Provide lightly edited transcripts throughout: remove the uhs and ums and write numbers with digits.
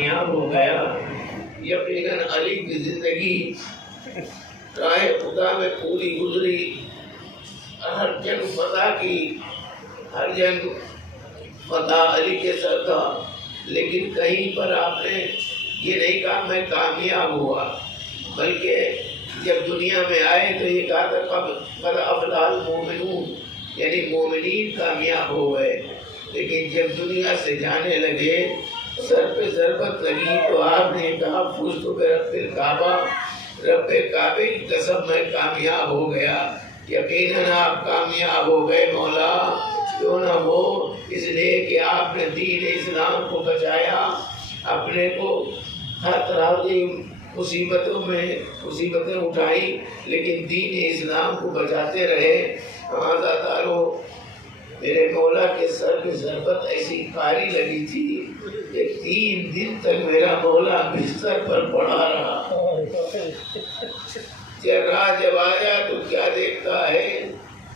کامیاب ہو گیا۔ یقیناً علی کی زندگی راہ خدا میں پوری گزری، ہر جنگ فتح کی، ہر جنگ فتح علی کے سر تھا، لیکن کہیں پر آپ نے یہ نہیں کہا میں کامیاب ہوا، بلکہ جب دنیا میں آئے تو یہ کہا تھا قد افلح المؤمنون، یعنی مومنین کامیاب ہو گئے۔ لیکن جب دنیا سے جانے لگے، سر پہ ضربت لگی تو آپ نے کہا فزت برب الکعبہ، رب کعبے کی قسم میں کامیاب ہو گیا۔ یقیناً آپ کامیاب ہو گئے مولا، کیوں نہ ہو، اس لیے کہ آپ نے دین اسلام کو بچایا، اپنے کو ہر طرح کی مصیبتیں اٹھائی، لیکن دین اسلام کو بچاتے رہے۔ عزادارو، میرے مولا کے سر پہ ضربت ایسی کاری لگی تھی کہ 3 دن تک میرا مولا بستر پر پڑا رہا۔ جب آیا تو کیا دیکھتا ہے،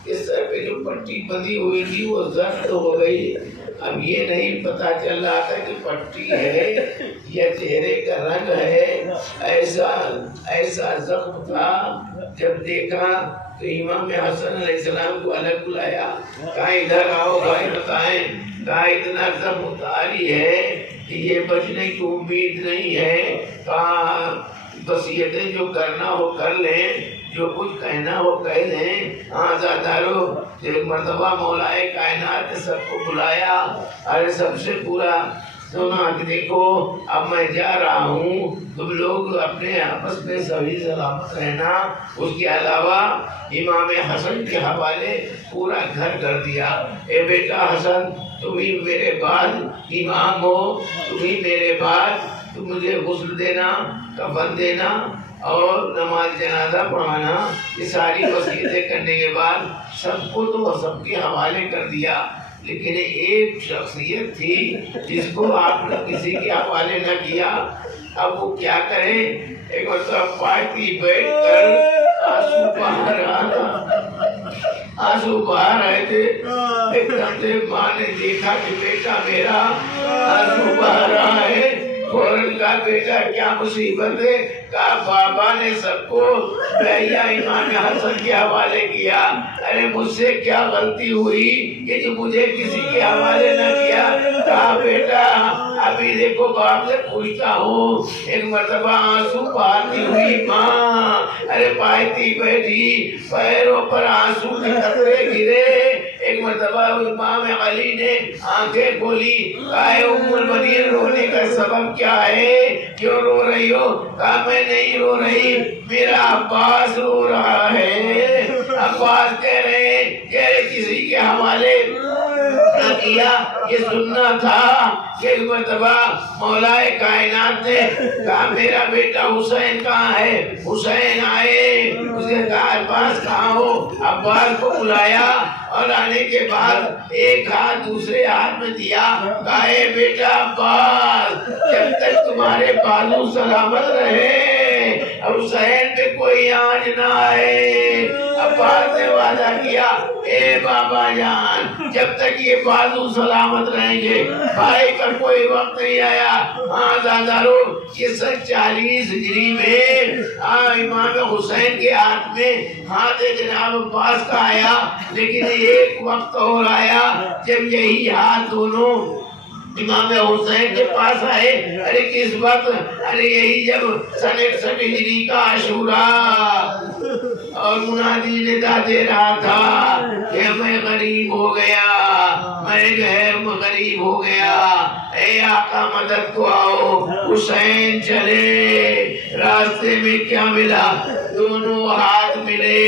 اس سر پہ جو پٹی بندھی ہوئی تھی وہ زخم ہو گئی۔ اب یہ نہیں پتا چل رہا تھا کہ پٹی ہے یا چہرے کا رنگ ہے، ایسا زخم تھا۔ جب دیکھا تو امام حسن علیہ السلام کو الگ بلایا، کہا ادھر آؤ بھائی بتائیں، کہا اتنا زخم طاری ہے کہ یہ بچنے کی امید نہیں ہے، کہا وصیتیں جو کرنا ہو کر لیں، جو کچھ کہنا ہو کہہ لیں۔ عزادارو، ایک مرتبہ مولائے کائنات نے سب کو بلایا، اور سب سے پورا سنا کہ دیکھو اب میں جا رہا ہوں، تم لوگ اپنے آپس میں صحیح سلامت رہنا۔ اس کے علاوہ امام حسن کے حوالے پورا گھر کر دیا، اے بیٹا حسن تم ہی میرے بعد امام ہو، تم ہی میرے بعد، تم مجھے غسل دینا، کفن دینا اور نماز جنازہ پڑھانا۔ یہ ساری وصیتیں کرنے کے بعد سب کو تو سب کے حوالے کر دیا، لیکن ایک شخصیت تھی جس کو آپ نے کسی کے حوالے نہ کیا۔ اب وہ کیا کرے، ایک مرتبہ پارٹی بیٹھ کر آنسو بہا رہا تھا، آنسو بہا رہے تھے، ایک دم سے ماں نے دیکھا کہ بیٹا میرا آنسو بہا رہا ہے، فوراً کہا بیٹا کیا مصیبت ہے، کہا بابا نے سب کو بھیا امام حسن کے حوالے کیا، ارے مجھ سے کیا غلطی ہوئی کہ جو مجھے کسی کے حوالے نہ کیا۔ کہا بیٹا ابھی دیکھو باپ سے پوچھتا ہوں۔ ایک مرتبہ آنسو بہاتی ہوئی ماں ارے پائتی بیٹھی، پیروں پر آنسو کے قطرے گرے۔ ایک مرتبہ امام علی نے آنکھیں کھولی، کہا اے ام المؤمنین رونے کا سبب کیا ہے، کیوں رو رہی ہو؟ کہا میں نہیں رو رہی، میرا عباس رو رہا ہے۔ عباس کہہ رہے کہ کسی کے حوالے نہ کیا، یہ سننا تھا کہ ایک مرتبہ مولائے کائنات نے کہا میرا بیٹا حسین کہاں ہے، حسین آئے، اس نے کہا عباس کہاں ہو، عباس کو بلایا اور آنے کے بعد ایک ہاتھ دوسرے ہاتھ میں دیا، کہا اے بیٹا عباس جب تک تمہارے بازو سلامت رہے حسین پہ کوئی آنچ نہ آئے۔ عباس نے وعدہ کیا اے بابا جان جب تک یہ بازو سلامت رہیں گے بھائی کا کوئی وقت نہیں آیا۔ عزادارو، یہ 40 ہجری میں امام حسین کے ہاتھ میں ہاتھ جناب عباس کا آیا، لیکن ایک وقت اور آیا جب یہی ہاتھ دونوں امام حسین کے پاس آئے۔ ارے کس وقت؟ ارے یہی جب 61 ہجری کا عاشورہ، اور منادی ندا دے رہا تھا کہ میں غریب ہو گیا، میں غریب ہو گیا، اے آقا مدد کو آؤ۔ حسین چلے، راستے میں کیا ملا؟ دونوں ہاتھ ملے۔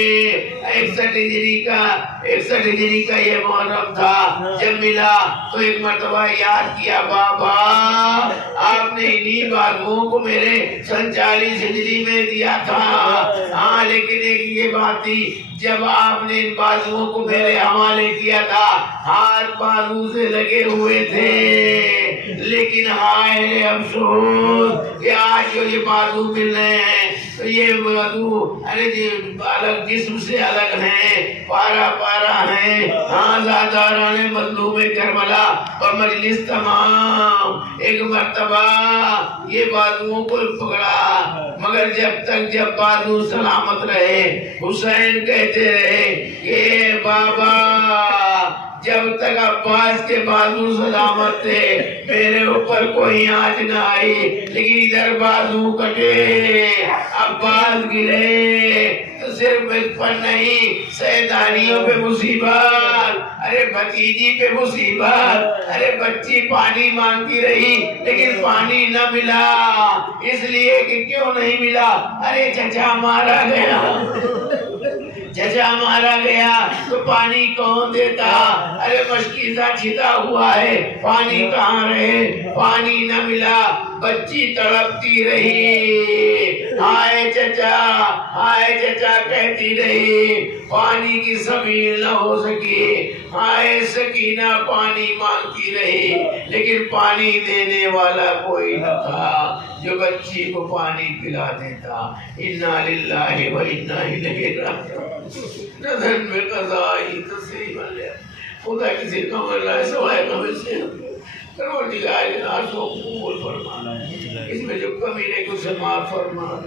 61 ہجری کا یہ محرم تھا، جب ملا تو ایک مرتبہ یاد کیا بابا آپ نے انہی بازوؤں کو میرے 40 ہجری میں دیا تھا۔ ہاں لیکن ایک یہ بات تھی، جب آپ نے ان بازوؤں کو میرے حوالے کیا تھا ہاتھ بازو سے لگے ہوئے تھے، لیکن ہائے افسوس کہ آج جو یہ بازو مل رہے ہیں تو یہ وضو ارے جی الگ جسم سے الگ ہیں، پارا پارا ہیں، ہاں زاداران مظلوم کربلا اور مجلس تمام ایک مرتبہ یہ بازوؤں کو پکڑا، مگر جب بازو سلامت رہے حسین کہتے رہے کہ بابا جب تک عباس کے بازو سلامت تھے میرے اوپر کوئی آنچ نہ آئی، لیکن ادھر بازو کٹے عباس گرے تو صرف اس پر نہیں سیدانیوں پہ مصیبت، ارے بھتیجی پہ مصیبت، ارے بچی پانی مانگتی رہی لیکن پانی نہ ملا، اس لیے کہ کیوں نہیں ملا، ارے چچا مارا گیا، چچا مارا گیا تو پانی کون دیتا، ارے مشکیزہ چھتا ہوا ہے پانی کہاں رہے، پانی نہ ملا، بچی تڑپتی رہی، آئے چچا کہتی رہی، پانی کی سبیل نہ ہو سکی، آئے سکینہ پانی مانگتی رہی لیکن پانی دینے والا کوئی نہ تھا جو بچی کو پانی پلا دیتا، انا للہ و انا الیہ راجعون، نظر میں قضائی تسلیم علیہ، خدا کسی کام اللہ سوائے کمر سے پروردگار ناز کو قبول فرما، اس میں جو کمی نہیں اسے معاف فرما۔